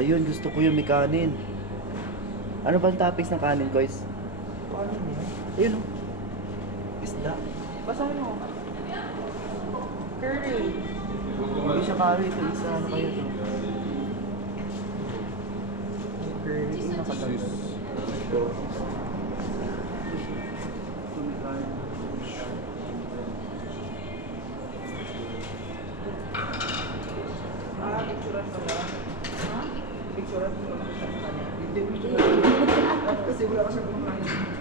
Ayun, gusto ko yung may kanin. Ano ba ang toppings ng kanin, guys? Paano niya? Ayun, oh. Isda. Basahin mo. Curry. Hindi siya curry. Ito isa. Ano kayo to? Curry. Yung nakatagal. Ito. Picturean mo lang. Picturean mo lang siya sa kanya. Hindi, picturean mo. Kasi wala ka siyang kumakain.